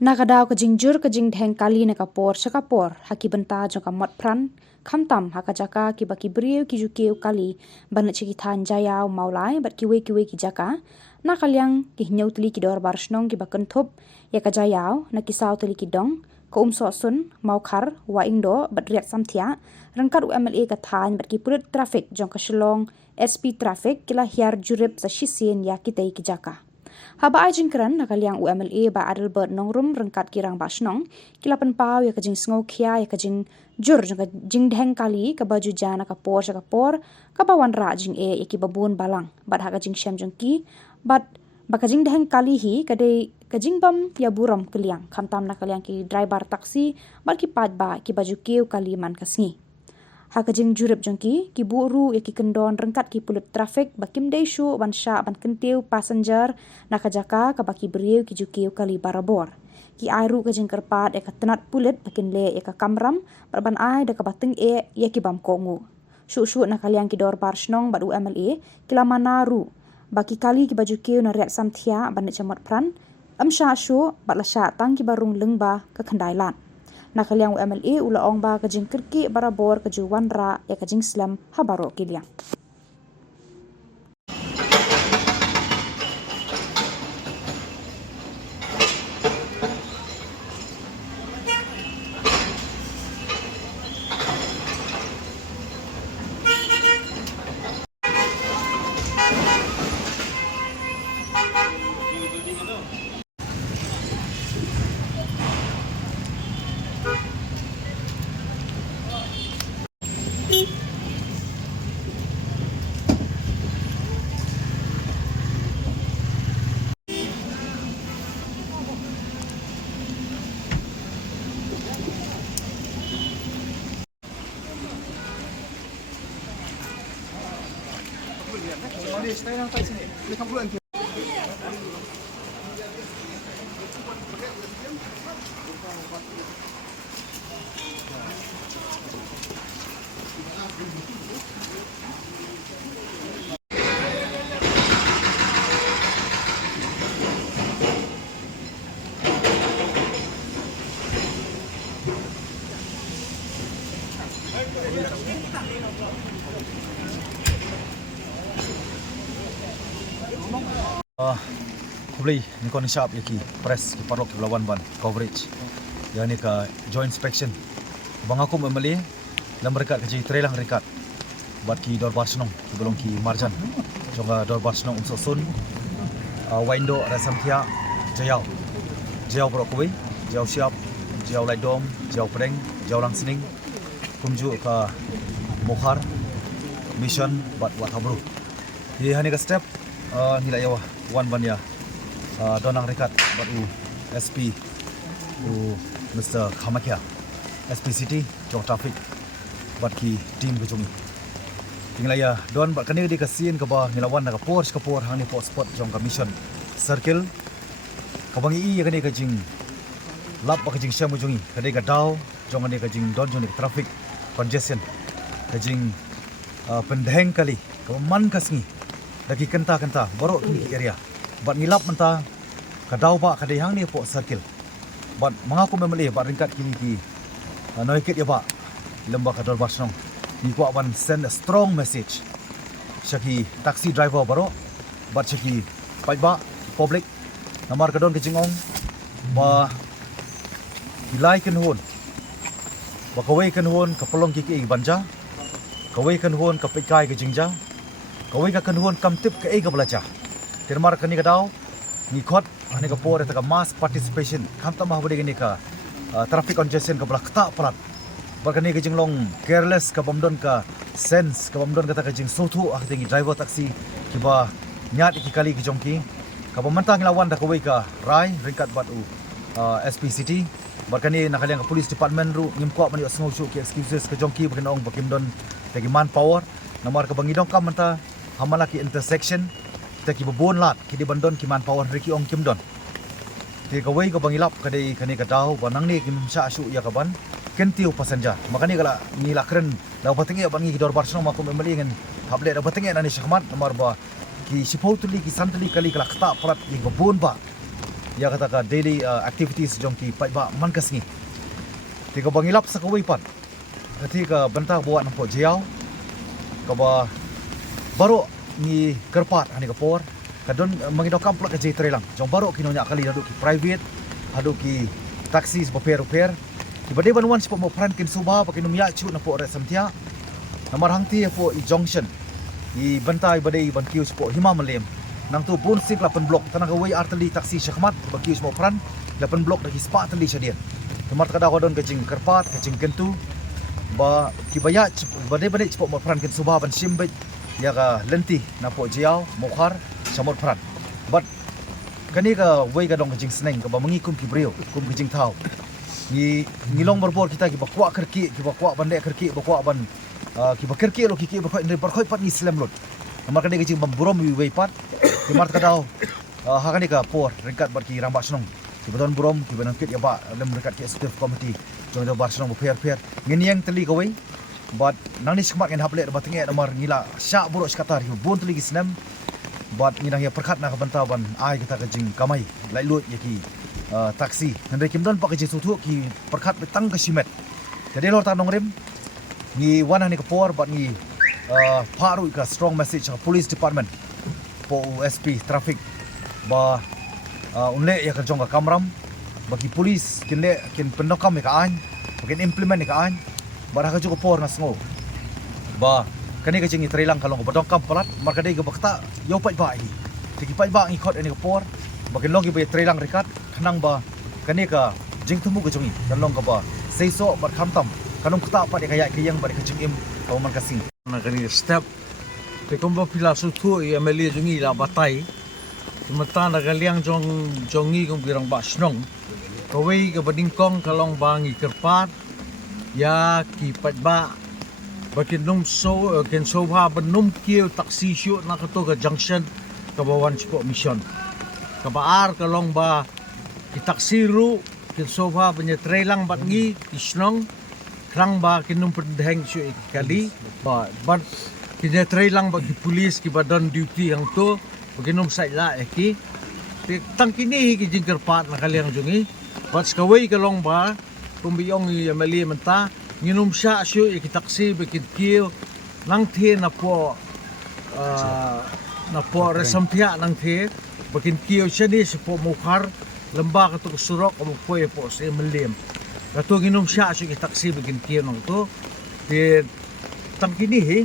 Nakadaw ka jingjur ka jing dheng kali na kapor sa kapor haki benta jong ka mot pran kamtam haka jaka ki baki briu ki jukiu kali banat chiki than jayau maulai bat kiwe ki jaka na kalyang ki hnyau tli ki dor barsnong ki bakan thop ya ka jayau na ki saw tli ki dong ka so sun mau khar wa indo bat riak samthia rangkat UMLA ka than bat ki pulit traffic jong ka shillong SP traffic kila hiar jurip sa shisien ya ki tei ki jaka haba ajin kran nakaliang UMLA ba Adelbert nongrum rengkat kirang basnong kilapan pau ya kajing sngo khia ya kajing jur jong jing dheng kali ka baju jana ka por ka bawan ra jing ya ki babun balang bat ha kajing syam jong ki bat bakajing dheng kali hi kadai kajing bam ya buram kaliang khamtam nakaliang ki driver taksi bat ki pat ba ki baju keu kali man kasngi hakajing jurip jongki ki buru ya ki kendon rengkat ki pulut traffic bakim deishu ban sha ban kentiu passenger nakajaka ka baki beriu ki jukiu kali barabor ki airu kajing kerpat ya ka tenat pulit bakin le ya ka kamram ban ai da ka bating ya ki bam kongu shu nakaliang ki dor barsnong bad UMLA kila manaru baki kali ki baju kiu na riak samthia ban chamot pran amsha shu batla sha tang ki barung lengba ka khandailan nakaliang UMLA ula ong ba kajing kirki barabor kaju wanra ya kajing slam habaro kiliang Kubli ni kon shop yaki press ki parok lawan ban coverage yani ka joint inspection bang aku memeli lam rekat kaji trelang rekat buat ki dor barsnong ki belong ki marjan jonga dor barsnong sosun window rasamthia jayau parok kubi jayau siap jayau laidom jayau preng jayau langsning kumju ka mokhar mission buat habru di hani ka step nilai yawa wan ban ya donang rekat buat SP Mr. Khamakia SP City jong traffic buat ki team kejungi tinggal ya don buat kani di kasin ke bah nilawan nak kapor hang ni spot jong mission circle kabangi i kani kajing lap ba kajing syam kejungi kani ka daw jong kani kajing don jong ni traffic congestion kajing pendheng kali kaman kasngi lagi kenta borok ni area bat ngilap menta kadau ba kadai hang ni po circle bat mengaku memeli bat ringkat kini ki noikit ya ba lembah kador barsnong ni ko ban send a strong message syaki taxi driver baro bat syaki pai ba public namar kadon ke jingong ba ilai kan hon ba kawai kan hon ka pelong ki banja kawai kan hon ka pikai ke jingja kawai ka kan hon kam tip ke ka belaja termar kani kadau ni khot ani ka por ta mass participation kam ta mah bodi ni ka traffic congestion ka blakta palat bakani ka jinglong careless ka bomdon ka sense ka bomdon ka ta ka jing sotu ah tingi driver taxi kiba nyat ki kali ki jongki ka bomantang lawan da kawai ka rai ringkat batu SP City bakani nakaliang ka police department ru ngimko mani osngo chu ki excuses ka jongki bakin ong bakimdon tagi man power namar ka bangidong kam manta hamala ki intersection kita ki babon lat ki di bandon ki man power riki ong kimdon ti ka wei ka bangilap ka dei kani ka daw banang ni kim sha shu ya ka ban kentiu passenger makani kala ni lakren daw patingi bangi ki dor barsno ma ko memeli ngen hable daw patingi nani syahmat nomor ba ki sipotuli ki santli kali kala kata prat ki babon ba ya kata ka daily activities jong ki pai ba man kasngi ti ka bangilap sa kawai pan ti ka banta buat nampo jiao ka ba baru ni kerpat ani ka por ka don mangido kamplak ka jay lang jong baru kinonya kali hadu ki private hadu ki taxi sa repair ki bade ban wan sipo mo pran kin suba pa kinum ya chu na po re samtia namar hangti po i junction i bantai bade ban kiu sipo hima malem nang tu pun sik 8 blok tanang kawai arteli taksi syakmat ba kiu sipo pran 8 blok dah spa teli syadian temar kada ko don kajing kerpat kajing kentu ba ki baya bade sipo mo pran kin suba ban simbe ya ka lenti na po jiao mokhar samot pran but kani ka wei ka dong kajing seneng ka ba mengikum ki brio kum kajing tau ni ngilong berbor kita ki bakwa kerki ki bakwa bande kerki bakwa ban ki bakerki lo ki bakwa ni barkhoi pat ni slam lot amar kani kajing bamburom wi wei pat ki mar kadau hakani ka por ringkat bar ki rambak senong ki badon burom ki banang kit ya ba lem ringkat ki executive committee jong do bar senong per ngin yang teli ka wei but nang ni semat ngan haple ba tenge amar ngila sya buruk skatar ki bon teli ki senam but nginang ya perkat na kabantaban ai kita kajing kamai lai lut ya ki taksi nandai kimdon pak kajing sutu ki perkat betang ke simet jadi lor tanong rim ni wana ni kapor but ni paru ka strong message ka police department po USP traffic ba unle ya ka jong ka kamram bagi police kinle kin pendokam ka an bakin implement ka an bara ka ju kapor na sngo ba kani kajing itrelang kalong badongkam palat marka dei gabakta yo pai ba hi tiki pai ba ngi khot ani kapor bakin long gi be trelang rikat khanang ba kani ka jing thumu ka jongi dan long ka ba seiso bar khamtam kanong kta pa de kaya kiyang bar kajing im ka man kasing na kani step te kombo pila su thu i ameli jongi la batai mata na galiang jongi kong birang ba snong kawai ka badingkong kalong bangi kerpat ya ki pat ba bakin num so ken sobha benum kieu taksi syu na kato ka junction kabawan sipo mission kabaar kalong ba ki taksi ru ken sobha banya trelang bat ngi isnong krang ba kinum pendeng syu kali ba bat kinya trelang ba ki police ki badan duty yang to baginum sai la ki tang kini ki jingker pat na kaliang jungi bat skawai kalong ba kumbiyong i amali menta nginum sya syu ki taksi bikin kieu nang the na po resampia nang the bikin kieu syani sipo mukhar lembah ka to surok mo poe po se melim kato nginum sya syu ki taksi bikin kieu nang to te tang kini he